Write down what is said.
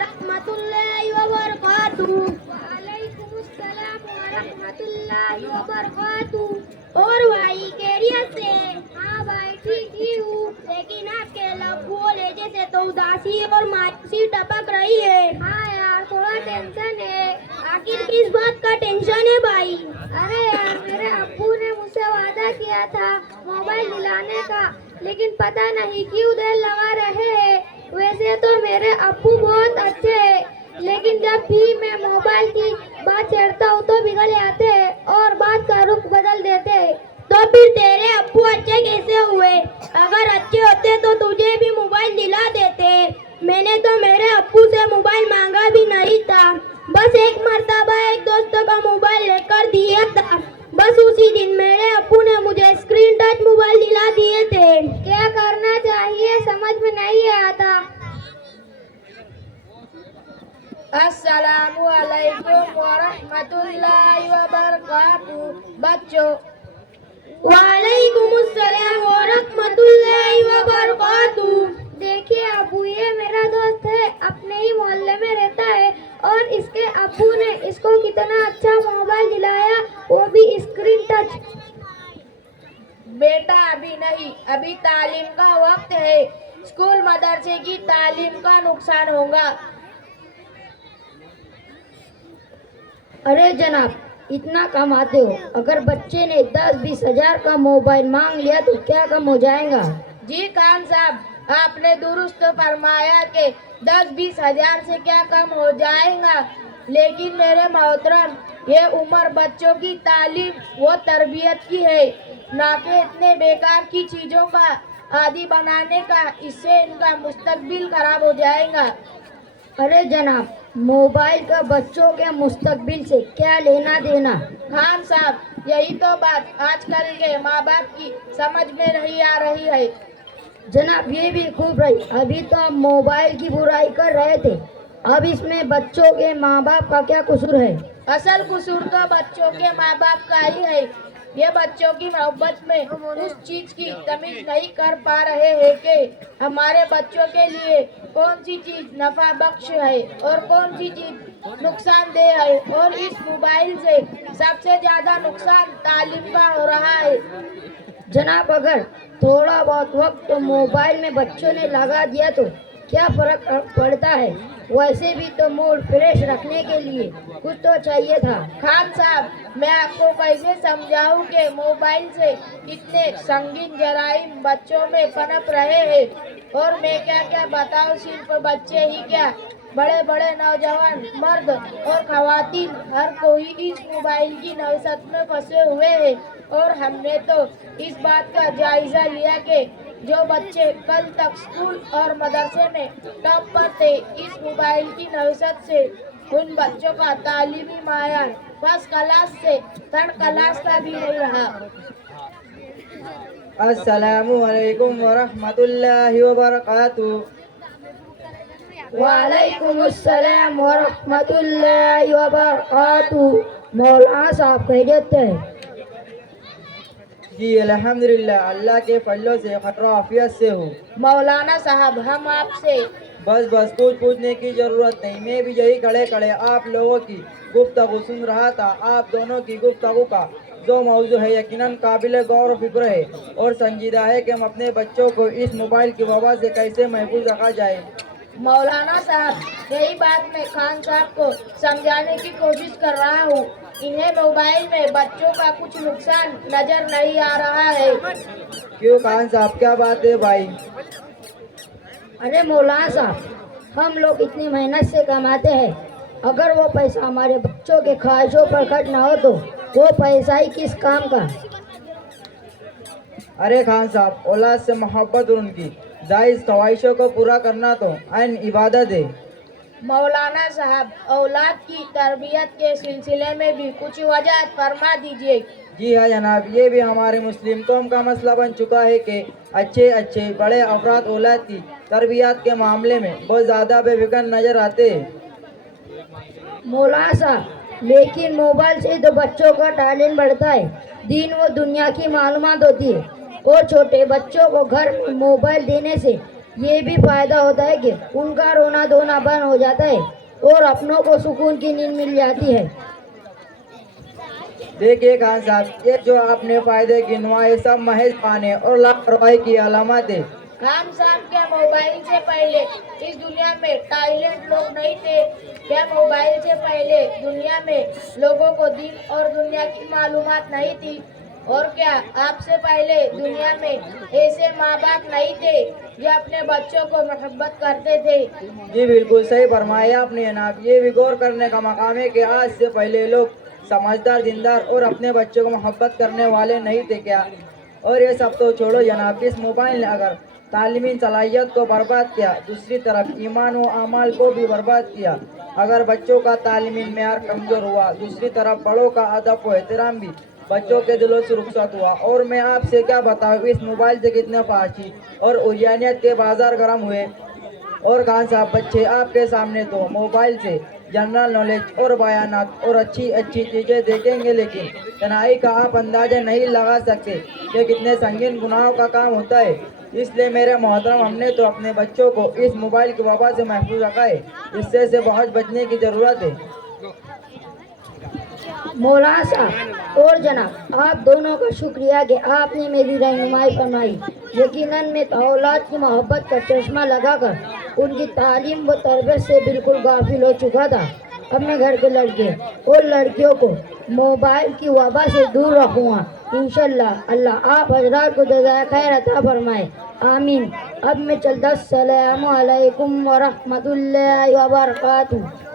रहमतुल्लाहि व बरकातुहू। वालेकुमुस्सलाम व रहमतुल्लाहि व बरकातुहू। और भाई खैरियत से? हाँ भाई ठीक ही हूँ, लेकिन आपके लफ्ज़ों लहजे से तो उदासी और मायूसी टपक रही है। हाँ यार थोड़ा टेंशन है। आखिर किस बात का टेंशन है भाई? अरे यार मेरे अब्बू ने मुझसे वादा किया था मोबाइल दिलाने का, लेकिन पता नहीं क्यों देर लगा रहे हैं। वैसे तो मेरे अब्बू बहुत अच्छे हैं, लेकिन जब भी मैं मोबाइल की बात छेड़ता हूँ तो बिगड़ जाते हैं और बात का रुख बदल देते हैं। तो फिर तेरे अब्बू अच्छे कैसे हुए? अगर अच्छे होते तो तुझे भी मोबाइल दिला देते। मैंने तो मेरे अब्बू से मोबाइल मांगा भी नहीं था, बस एक मर्तबा एक दोस्त का मोबाइल लेकर दिया था। बस उसी दिन मेरे अब्बू ने मुझे स्क्रीन टच मोबाइल दिला दिए थे। क्या करना चाहिए समझ में नहीं आता। अस्सलामु अलैकुम व रहमतुल्लाहि व बरकातुहू। बच्चों। वालेकुम अस्सलाम व रहमतुल्लाहि व बरकातुहू। देखिए अबू, ये मेरा दोस्त है, अपने ही मोहल्ले में रहता है और इसके अब्बू ने इसको कितना अच्छा मोबाइल दिलाया, वो भी स्क्रीन टच। बेटा अभी नहीं, अभी तालीम का वक्त है। स्कूल मदरसे की तालीम का नुकसान होगा। अरे जनाब, इतना कमाते हो, अगर बच्चे ने 10-20 हजार का मोबाइल मांग लिया तो क्या कम हो जाएगा? जी खान साहब, आपने दुरुस्त फरमाया कि 10-20 हजार से क्या कम हो जाएगा, लेकिन मेरे मोहतरम, ये उम्र बच्चों की तालीम व तरबियत की है, ना कि इतने बेकार की चीज़ों का आदी बनाने का। इससे इनका मुस्तकबिल खराब हो जाएगा। अरे जनाब, मोबाइल का बच्चों के मुस्तकबिल से क्या लेना देना? खान साहब, यही तो बात आजकल के माँ बाप की समझ में नहीं आ रही है। जनाब ये भी खूब रही, अभी तो हम मोबाइल की बुराई कर रहे थे, अब इसमें बच्चों के माँ बाप का क्या कसूर है? असल कसूर तो बच्चों के माँ बाप का ही है। ये बच्चों की मोहब्बत में उस चीज की तमीज नहीं कर पा रहे हैं कि हमारे बच्चों के लिए कौन सी चीज नफा बख्श है और कौन सी चीज नुकसानदेह है। और इस मोबाइल से सबसे ज्यादा नुकसान तालीम का हो रहा है। जनाब अगर थोड़ा बहुत वक्त तो मोबाइल में बच्चों ने लगा दिया तो क्या फर्क पड़ता है? वैसे भी तो मूड फ्रेश रखने के लिए कुछ तो चाहिए था। खान साहब, मैं आपको कैसे समझाऊं कि मोबाइल से इतने संगीन जराइम बच्चों में पनप रहे हैं। और मैं क्या क्या बताऊं, सिर्फ बच्चे ही क्या, बड़े बड़े नौजवान मर्द और खवातीन हर कोई इस मोबाइल की नौसत में फंसे हुए हैं। और हमने तो इस बात का जायजा लिया कि जो बच्चे कल तक स्कूल और मदरसे में टॉप पर थे, इस मोबाइल की नौसत से उन बच्चों का तालीमी मायार फर्स्ट क्लास से थर्ड क्लास का भी नहीं रहा। अस्सलामु अलैकुम व रहमतुल्लाहि व बरकातुहू। वालेकुम अस्सलाम व रहमतुल्लाहि व बरकातुहू। मौलाना साहब खैरियत है? जी अल्हम्दुलिल्लाह, अल्लाह के फजलों से खतरा आफियत से हूँ। मौलाना साहब, हम आपसे बस कुछ पूछने की जरूरत नहीं, मैं भी यही खड़े खड़े आप लोगों की गुफ्तगू सुन रहा था। आप दोनों की गुफ्तगू का जो मौजू है यकीनन काबिल गौर व फिक्र है और संजीदा है कि हम अपने बच्चों को इस मोबाइल की वबा से कैसे महफूज रखा जाए। मौलाना साहब, यही बात मैं खान साहब को समझाने की कोशिश कर रहा हूँ। इन्हें मोबाइल में बच्चों का कुछ नुकसान नजर नहीं आ रहा है। क्यों खान साहब, क्या बात है भाई? अरे मौलाना साहब, हम लोग इतनी मेहनत से कमाते हैं, अगर वो पैसा हमारे बच्चों के ख्वाहिशों पर खर्च ना हो तो वो पैसा ही किस काम का? अरे खान साहब, औलाद से मोहब्बत और उनकी जायज़ ख्वाहिशों को पूरा करना तो ऐन इबादत है। मौलाना साहब, औलाद की तरबियत के सिलसिले में भी कुछ वजह फरमा दीजिए। जी हाँ जनाब, ये भी हमारे मुस्लिम कौम का मसला बन चुका है कि अच्छे बड़े अफराद औलाद की तरबियत के मामले में बहुत ज़्यादा बेफिक्र नज़र आते हैं। मौलाना साहब, लेकिन मोबाइल से तो बच्चों का टैलेंट बढ़ता है, दीन व दुनिया की मालूमात होती है, और छोटे बच्चों को घर में मोबाइल देने से یہ بھی فائدہ ہوتا ہے کہ ان کا رونا دھونا بند ہو جاتا ہے اور اپنوں کو سکون کی نیند مل جاتی ہے۔ دیکھیے خان صاحب، یہ جو آپ نے فائدے گنوائے یہ سب محض پانے اور لاپرواہی کی علامات ہے۔ خان صاحب، کیا موبائل سے پہلے اس دنیا میں ٹائلنٹ لوگ نہیں تھے؟ کیا موبائل سے پہلے دنیا میں لوگوں کو دین اور دنیا کی معلومات نہیں تھی؟ اور کیا آپ سے پہلے دنیا میں ایسے ماں باپ نہیں تھے جو اپنے بچوں کو محبت کرتے تھے؟ جی بالکل صحیح فرمایا آپ نے جناب، یہ بھی غور کرنے کا مقام ہے کہ آج سے پہلے لوگ سمجھدار، دیندار اور اپنے بچوں کو محبت کرنے والے نہیں تھے کیا؟ اور یہ سب تو چھوڑو جناب، اس موبائل نے اگر تعلیمی صلاحیت کو برباد کیا، دوسری طرف ایمان و اعمال کو بھی برباد کیا۔ اگر بچوں کا تعلیمی معیار کمزور ہوا، دوسری طرف بڑوں کا ادب و احترام بھی بچوں کے دلوں سے رخصت ہوا۔ اور میں آپ سے کیا بتاؤں، اس موبائل سے کتنے فحاشی اور عریانیت کے بازار گرم ہوئے۔ اور خان صاحب، بچے آپ کے سامنے تو موبائل سے جنرل نالج اور بیانات اور اچھی اچھی چیزیں دیکھیں گے، لیکن تنہائی کا آپ اندازہ نہیں لگا سکتے کہ کتنے سنگین گناہوں کا کام ہوتا ہے۔ اس لیے میرے محترم، ہم نے تو اپنے بچوں کو اس موبائل کی وبا سے محفوظ رکھا ہے، اس سے بہت بچنے کی ضرورت ہے۔ مولانا صاحب اور جناب، آپ دونوں کا شکریہ کہ آپ نے میری رہنمائی فرمائی۔ یقیناً میں اولاد کی محبت کا چشمہ لگا کر ان کی تعلیم و تربیت سے بالکل غافل ہو چکا تھا۔ اب میں گھر کے لڑکے اور لڑکیوں کو موبائل کی وبا سے دور رکھوں گا انشاءاللہ۔ اللہ آپ حضرات کو جزائے خیر عطا فرمائے، آمین۔ اب میں چلتا، السلام علیکم ورحمۃ اللہ وبرکاتہ۔